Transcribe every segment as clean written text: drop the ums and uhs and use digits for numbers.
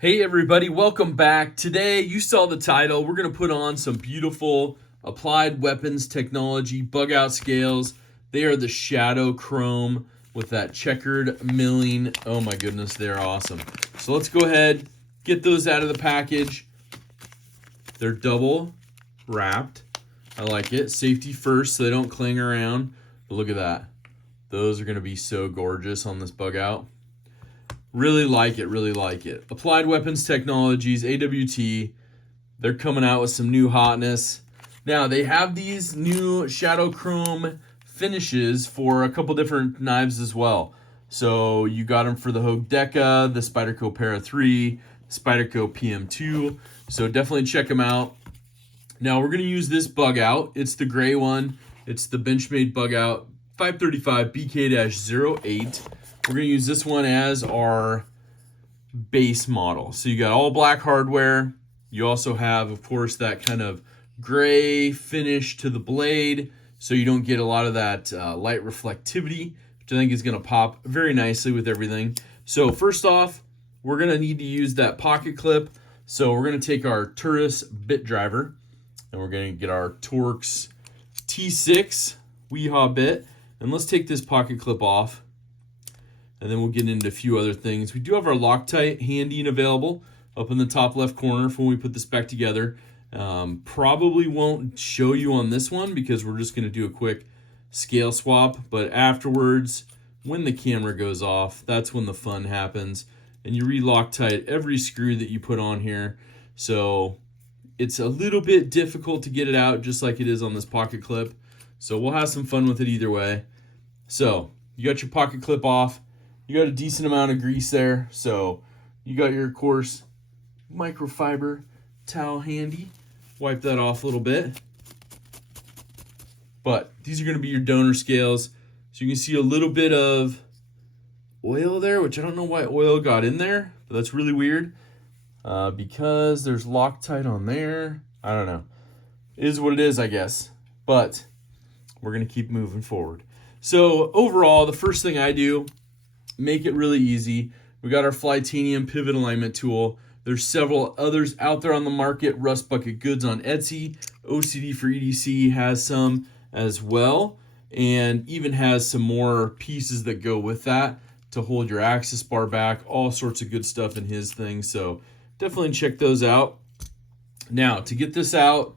Hey everybody, welcome back. Today, you saw the title, we're going to put on some beautiful Applied Weapons Technology bug out scales. They are the shadow chrome with that checkered milling. Oh my goodness, they're awesome. So let's go ahead, get those out of the package. They're double wrapped. I like it. Safety first so they don't cling around. But look at that. Those are going to be so gorgeous on this bug out. Really like it, really like it. Applied Weapons Technologies, AWT, they're coming out with some new hotness. Now, they have these new shadow chrome finishes for a couple different knives as well. So you got them for the Hogue Deca, the Spyderco Para 3, Spyderco PM2. So definitely check them out. Now, we're going to use this bug out. It's the gray one. It's the Benchmade Bugout 535 BK-08. We're going to use this one as our base model. So you got all black hardware. You also have, of course, that kind of gray finish to the blade, so you don't get a lot of that light reflectivity, which I think is going to pop very nicely with everything. So first off, we're going to need to use that pocket clip. So we're going to take our Turris bit driver, and we're going to get our Torx T6 Weehaw bit, and let's take this pocket clip off. And then we'll get into a few other things. We do have our Loctite handy and available up in the top left corner for when we put this back together. Probably won't show you on this one because we're just going to do a quick scale swap. But afterwards, when the camera goes off, that's when the fun happens. And you re-Loctite every screw that you put on here. So it's a little bit difficult to get it out just like it is on this pocket clip. So we'll have some fun with it either way. So you got your pocket clip off. You got a decent amount of grease there, so you got your, of course, microfiber towel handy. Wipe that off a little bit. But these are going to be your donor scales. So you can see a little bit of oil there, which I don't know why oil got in there, but that's really weird because there's Loctite on there. I don't know. It is what it is, I guess. But we're going to keep moving forward. So overall, the first thing I do, make it really easy. We got our Flytanium pivot alignment tool. There's several others out there on the market. Rust Bucket Goods on Etsy. OCD for EDC has some as well, and even has some more pieces that go with that to hold your access bar back. All sorts of good stuff in his thing, so definitely check those out. Now, to get this out,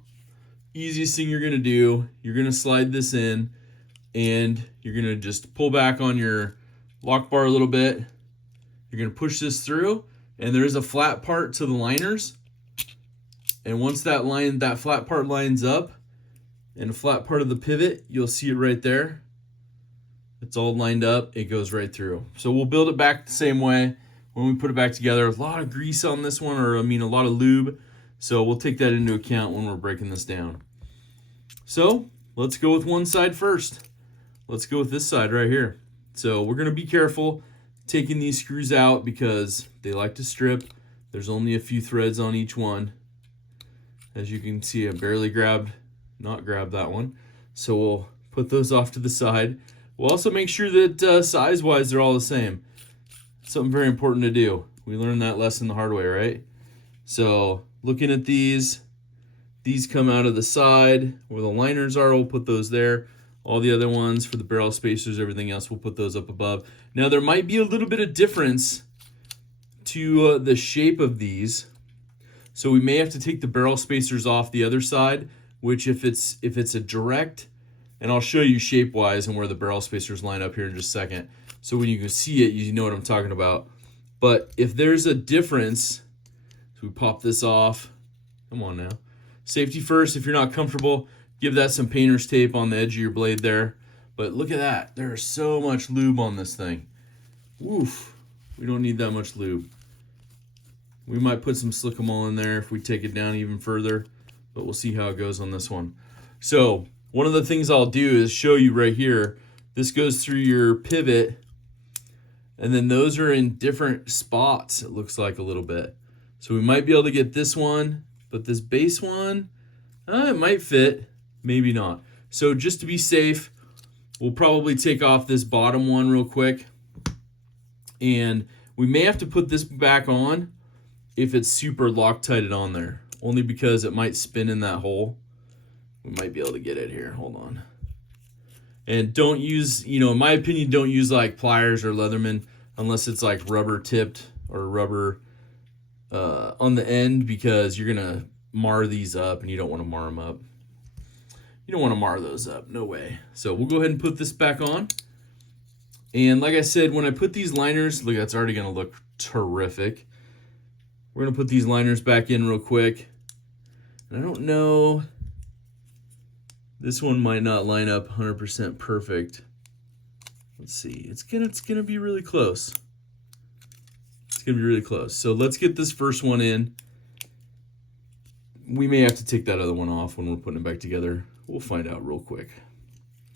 easiest thing you're going to do, you're going to slide this in, and you're going to just pull back on your lock bar a little bit. You're going to push this through, and there's a flat part to the liners. And once that flat part lines up and a flat part of the pivot, you'll see it right there. It's all lined up. It goes right through. So we'll build it back the same way when we put it back together. A lot of grease on this one, or I mean a lot of lube. So we'll take that into account when we're breaking this down. So let's go with one side first. Let's go with this side right here. So we're going to be careful taking these screws out because they like to strip. There's only a few threads on each one. As you can see, I barely not grabbed that one. So we'll put those off to the side. We'll also make sure that size-wise they're all the same. Something very important to do. We learned that lesson the hard way, right? So looking at these come out of the side where the liners are. We'll put those there. All the other ones for the barrel spacers, everything else, we'll put those up above. Now, there might be a little bit of difference to the shape of these. So we may have to take the barrel spacers off the other side, which if it's a direct, and I'll show you shape-wise and where the barrel spacers line up here in just a second. So when you can see it, you know what I'm talking about. But if there's a difference, so we pop this off. Come on now. Safety first, if you're not comfortable, give that some painter's tape on the edge of your blade there. But look at that. There's so much lube on this thing. Oof. We don't need that much lube. We might put some Slick'em-All in there if we take it down even further. But we'll see how it goes on this one. So one of the things I'll do is show you right here. This goes through your pivot. And then those are in different spots, it looks like a little bit. So we might be able to get this one. But this base one, it might fit. Maybe not. So just to be safe, we'll probably take off this bottom one real quick. And we may have to put this back on if it's super Loctited on there, only because it might spin in that hole. We might be able to get it here. Hold on. And don't use, in my opinion, don't use like pliers or Leatherman unless it's like rubber tipped or rubber on the end, because you're going to mar these up and you don't want to mar them up. You don't want to mar those up. No way. So we'll go ahead and put this back on. And like I said, when I put these liners, look, that's already going to look terrific. We're going to put these liners back in real quick. And I don't know. This one might not line up 100% perfect. Let's see. It's gonna be really close. It's gonna be really close. So let's get this first one in. We may have to take that other one off when we're putting it back together. We'll find out real quick.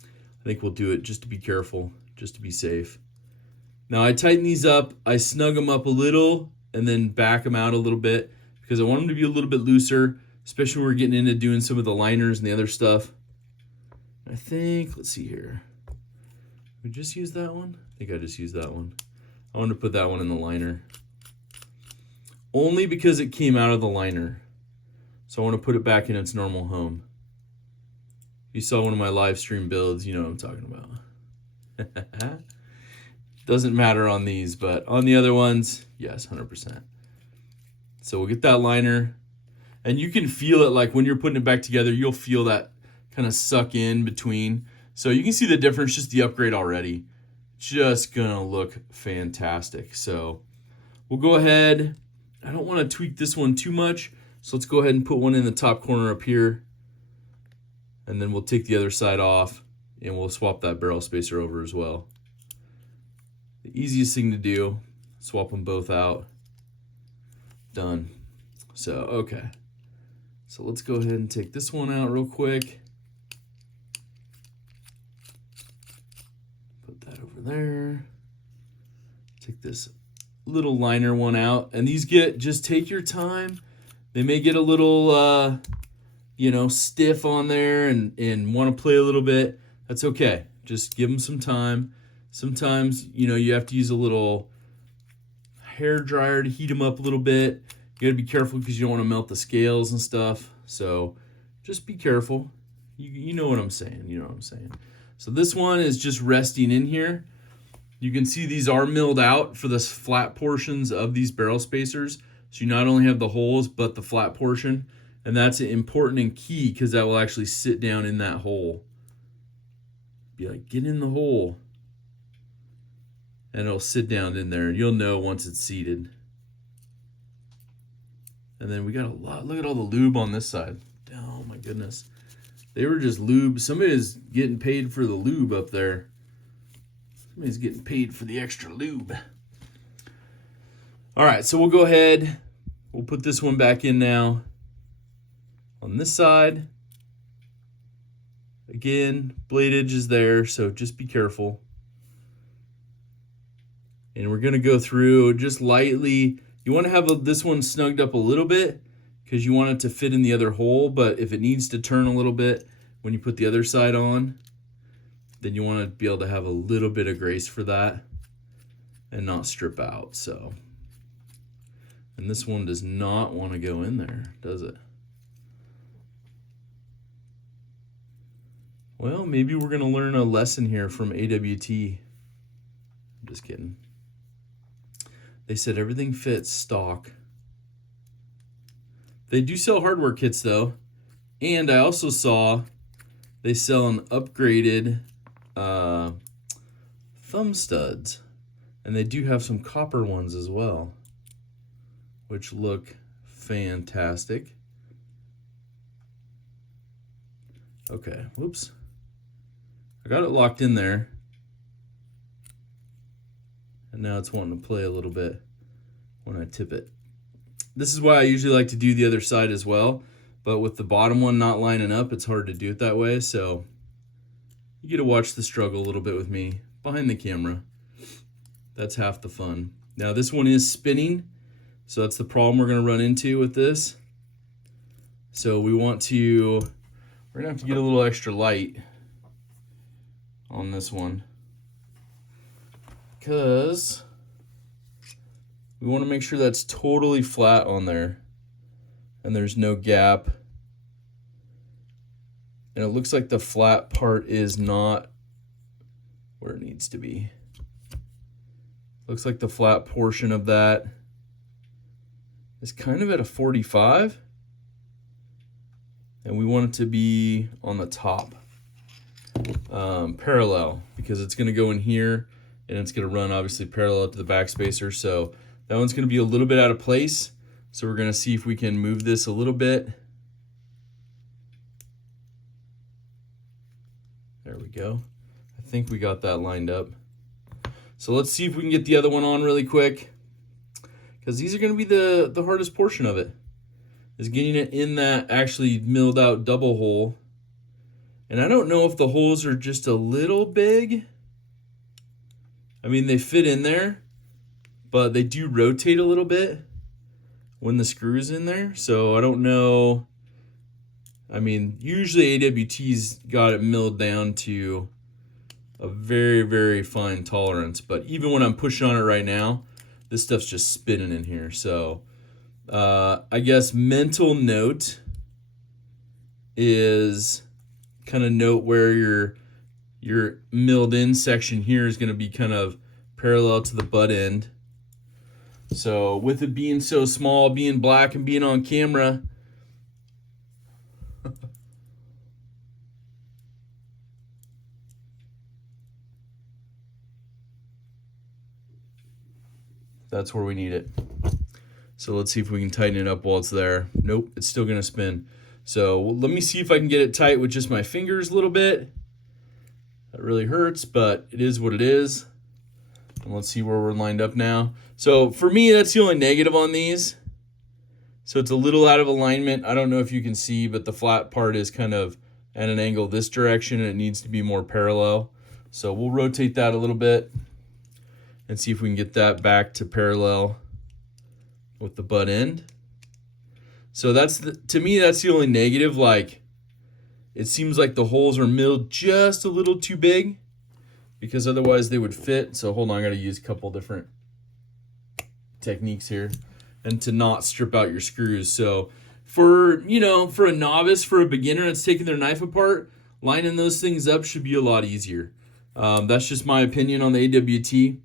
I think we'll do it just to be careful, just to be safe. Now I tighten these up. I snug them up a little and then back them out a little bit because I want them to be a little bit looser, especially when we're getting into doing some of the liners and the other stuff. I think, let's see here. We just used that one? I think I just used that one. I want to put that one in the liner. Only because it came out of the liner. So I want to put it back in its normal home. If you saw one of my live stream builds, you know what I'm talking about. Doesn't matter on these, but on the other ones, yes, 100%. So we'll get that liner. And you can feel it, like when you're putting it back together, you'll feel that kind of suck in between. So you can see the difference, just the upgrade already. Just gonna look fantastic. So we'll go ahead. I don't want to tweak this one too much, so let's go ahead and put one in the top corner up here. And then we'll take the other side off and we'll swap that barrel spacer over as well. The easiest thing to do, swap them both out. Done. So, okay. So let's go ahead and take this one out real quick. There. Take this little liner one out, and these just take your time. They may get a little stiff on there and want to play a little bit. That's okay. Just give them some time. Sometimes you have to use a little hair dryer to heat them up a little bit. You got to be careful because you don't want to melt the scales and stuff. So just be careful. You know what I'm saying. You know what I'm saying. So this one is just resting in here. You can see these are milled out for the flat portions of these barrel spacers. So you not only have the holes, but the flat portion. And that's important and key because that will actually sit down in that hole. Be like, get in the hole. And it'll sit down in there. And you'll know once it's seated. And then we got a lot. Look at all the lube on this side. Oh my goodness. They were just lube. Somebody's getting paid for the lube up there. Somebody's getting paid for the extra lube. All right, so we'll go ahead. We'll put this one back in now. On this side. Again, blade edge is there, so just be careful. And we're going to go through just lightly. You want to have this one snugged up a little bit because you want it to fit in the other hole, but if it needs to turn a little bit when you put the other side on, then you want to be able to have a little bit of grace for that and not strip out. So, and this one does not want to go in there, does it? Well, maybe we're going to learn a lesson here from AWT. I'm just kidding. They said everything fits stock. They do sell hardware kits though. And I also saw they sell an upgraded thumb studs. And they do have some copper ones as well, which look fantastic. Okay, whoops. I got it locked in there. And now it's wanting to play a little bit when I tip it. This is why I usually like to do the other side as well. But with the bottom one not lining up, it's hard to do it that way. So you get to watch the struggle a little bit with me behind the camera. That's half the fun. Now this one is spinning. So that's the problem we're going to run into with this. So we're going to have to get a little extra light on this one. Because We want to make sure that's totally flat on there and there's no gap. And it looks like the flat part is not where it needs to be. Looks like the flat portion of that is kind of at a 45. And we want it to be on the top, parallel, because it's going to go in here and it's going to run obviously parallel to the backspacer. So that one's going to be a little bit out of place. So we're going to see if we can move this a little bit. There we go. I think we got that lined up. So let's see if we can get the other one on really quick, because these are going to be the hardest portion of it, is getting it in that actually milled out double hole. And I don't know if the holes are just a little big. I mean, they fit in there, but they do rotate a little bit when the screw's in there. So I don't know. I mean, usually AWT's got it milled down to a very, very fine tolerance. But even when I'm pushing on it right now, this stuff's just spinning in here. So I guess mental note is kind of note where your milled in section here is going to be kind of parallel to the butt end. So with it being so small, being black and being on camera, that's where we need it. So let's see if we can tighten it up while it's there. Nope, it's still gonna spin. So let me see if I can get it tight with just my fingers a little bit. That really hurts, but it is what it is. And let's see where we're lined up now. So for me, that's the only negative on these. So it's a little out of alignment. I don't know if you can see, but the flat part is kind of at an angle this direction and it needs to be more parallel. So we'll rotate that a little bit and see if we can get that back to parallel with the butt end. So that's to me, that's the only negative. Like, it seems like the holes are milled just a little too big, because otherwise they would fit. So hold on, I gotta use a couple different techniques here and to not strip out your screws. So for a novice, for a beginner that's taking their knife apart, lining those things up should be a lot easier. That's just my opinion on the AWT.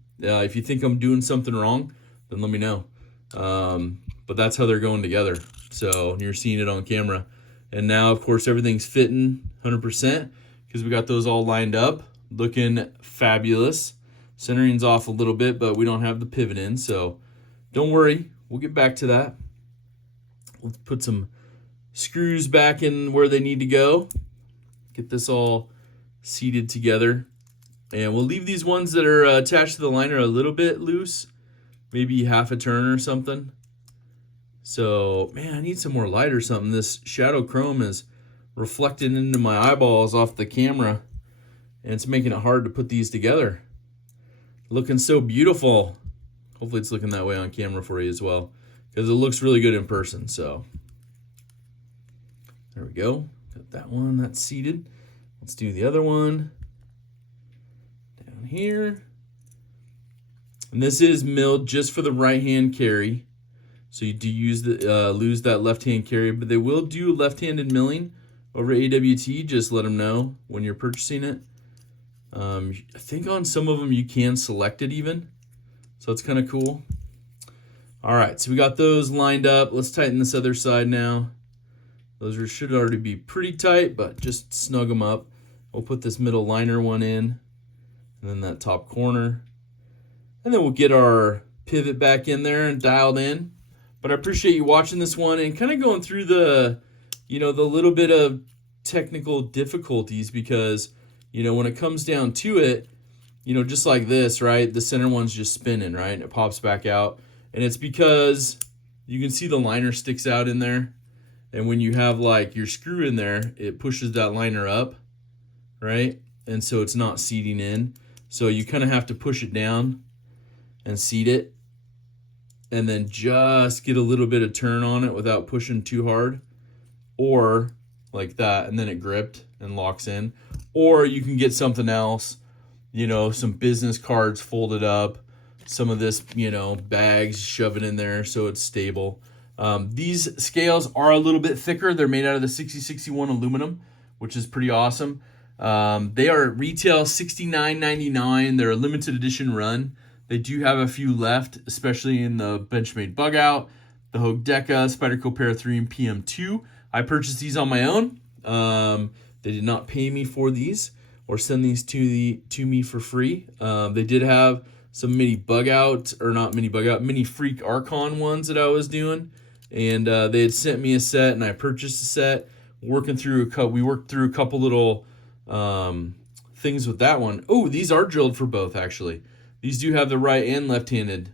If you think I'm doing something wrong, then let me know. But that's how they're going together. So you're seeing it on camera. And now, of course, everything's fitting 100% because we got those all lined up, looking fabulous. Centering's off a little bit, but we don't have the pivot in, so don't worry. We'll get back to that. Let's put some screws back in where they need to go. Get this all seated together. And we'll leave these ones that are attached to the liner a little bit loose, maybe half a turn or something. So, man, I need some more light or something. This shadow chrome is reflecting into my eyeballs off the camera, and it's making it hard to put these together. Looking so beautiful. Hopefully it's looking that way on camera for you as well, because it looks really good in person. So there we go. Got that one, that's seated. Let's do the other one down here. And this is milled just for the right hand carry. So you do use lose that left hand carry, but they will do left-handed milling over AWT. Just let them know when you're purchasing it. I think on some of them you can select it even, so that's kind of cool. All right, so we got those lined up. Let's tighten this other side now. Those should already be pretty tight, but just snug them up. We'll put this middle liner one in, and then that top corner, and then we'll get our pivot back in there and dialed in. But I appreciate you watching this one and kind of going through the little bit of technical difficulties, because, when it comes down to it, just like this, right? The center one's just spinning, right? And it pops back out. And it's because you can see the liner sticks out in there. And when you have like your screw in there, it pushes that liner up, right? And so it's not seating in. So you kind of have to push it down and seat it, and then just get a little bit of turn on it without pushing too hard, or like that, and then it gripped and locks in. Or you can get something else, some business cards folded up, some of this, you know, bags, shove it in there so it's stable. These scales are a little bit thicker. They're made out of the 6061 aluminum, which is pretty awesome. They are at retail $69.99. They're a limited edition run. They do have a few left, especially in the Benchmade Bugout, the Hogue Deca, Spyderco Para 3, and PM2. I purchased these on my own. They did not pay me for these or send these to me for free. They did have some mini Bugout, or not mini Bugout, mini Freak Archon ones that I was doing. And they had sent me a set, and I purchased a set. We worked through a couple little things with that one. Oh, these are drilled for both, actually. These do have the right and left-handed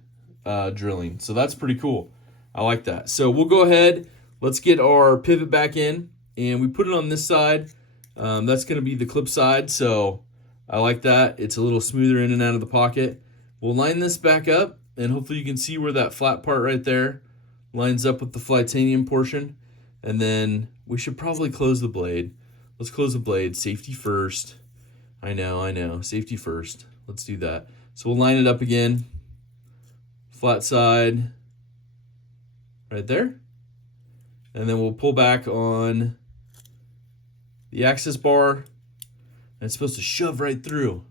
drilling, so that's pretty cool. I like that. So we'll go ahead. Let's get our pivot back in, and we put it on this side. That's going to be the clip side, so I like that. It's a little smoother in and out of the pocket. We'll line this back up, and hopefully you can see where that flat part right there lines up with the Flytanium portion. And then we should probably close the blade. Let's close the blade. Safety first. I know. Safety first. Let's do that. So we'll line it up again. Flat side right there. And then we'll pull back on the access bar. And it's supposed to shove right through.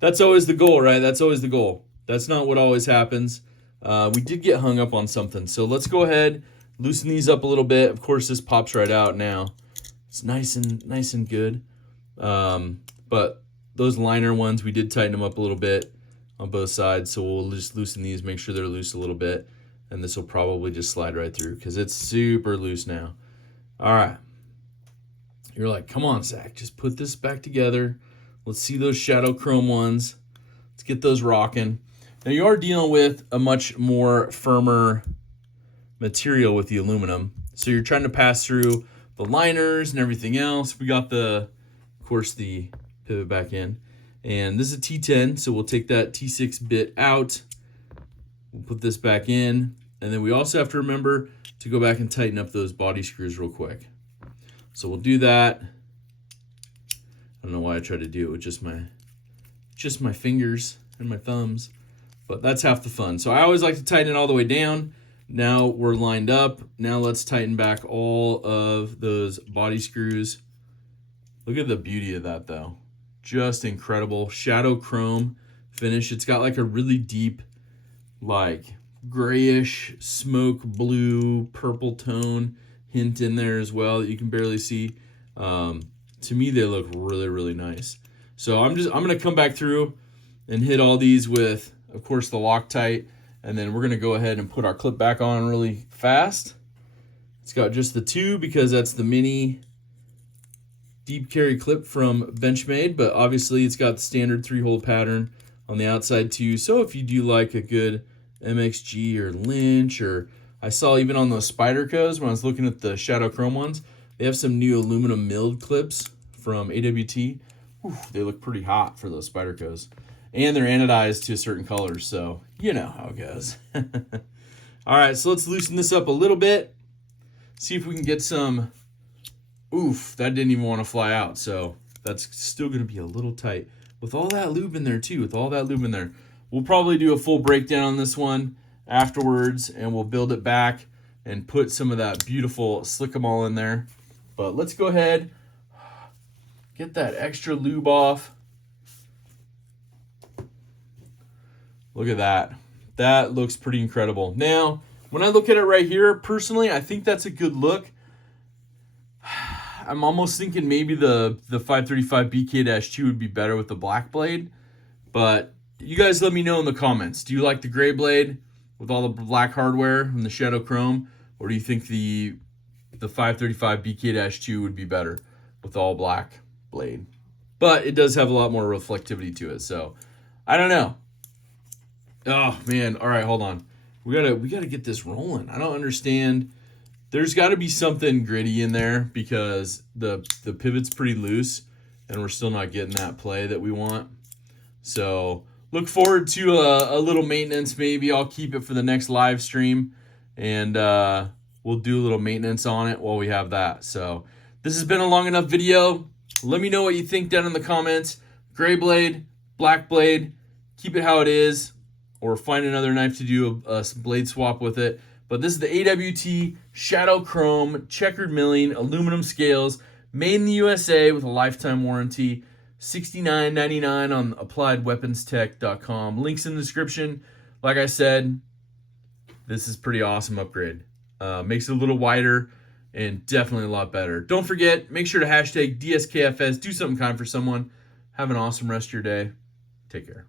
That's always the goal, right? That's always the goal. That's not what always happens. We did get hung up on something. So let's go ahead, loosen these up a little bit. Of course, this pops right out now. It's nice and good. But those liner ones, we did tighten them up a little bit on both sides. So we'll just loosen these, make sure they're loose a little bit. And this will probably just slide right through because it's super loose now. All right. You're like, come on, Zach, just put this back together. Let's see those shadow chrome ones. Let's get those rocking. Now you are dealing with a much more firmer material with the aluminum. So you're trying to pass through the liners and everything else. We got of course, the pivot back in. And this is a T10, so we'll take that T6 bit out. We'll put this back in. And then we also have to remember to go back and tighten up those body screws real quick. So we'll do that. I don't know why I try to do it with just my fingers and my thumbs, but that's half the fun. So I always like to tighten it all the way down. Now we're lined up. Now let's tighten back all of those body screws. Look at the beauty of that though. Just incredible. Shadow chrome finish. It's got like a really deep, like grayish, smoke blue, purple tone hint in there as well that you can barely see. To me, they look really, really nice. So I'm gonna come back through and hit all these with, of course, the Loctite, and then we're gonna go ahead and put our clip back on really fast. It's got just the two because that's the mini deep carry clip from Benchmade, but obviously it's got the standard 3-hole pattern on the outside too. So if you do like a good MXG or Lynch, or I saw even on those Spydercos when I was looking at the shadow chrome ones, they have some new aluminum milled clips from AWT. Whew, they look pretty hot for those Spydercos. And they're anodized to a certain color, so you know how it goes. All right, so let's loosen this up a little bit. See if we can get some... Oof, that didn't even want to fly out, so that's still going to be a little tight. With all that lube in there, too, We'll probably do a full breakdown on this one afterwards, and we'll build it back and put some of that beautiful Slick-em-all in there. But let's go ahead, get that extra lube off. Look at that. That looks pretty incredible. Now, when I look at it right here, personally, I think that's a good look. I'm almost thinking maybe the 535 BK-2 would be better with the black blade. But you guys let me know in the comments. Do you like the gray blade with all the black hardware and the shadow chrome? Or do you think the 535 BK-2 would be better with all black blade? But it does have a lot more reflectivity to it, so I don't know. Oh man, all right, hold on. We gotta get this rolling. I don't understand. There's got to be something gritty in there because the pivot's pretty loose and we're still not getting that play that we want. So look forward to a little maintenance. Maybe I'll keep it for the next live stream, and we'll do a little maintenance on it while we have that. So this has been a long enough video. Let me know what you think down in the comments. Gray blade, black blade. keep it how it is, or find another knife to do a blade swap with it. But this is the AWT Shadow Chrome checkered milling aluminum scales, made in the USA with a lifetime warranty. $69.99 on appliedweaponstech.com. Links in the description. Like I said, this is pretty awesome upgrade. Makes it a little wider and definitely a lot better. Don't forget, make sure to hashtag DSKFS. Do something kind for someone. Have an awesome rest of your day. Take care.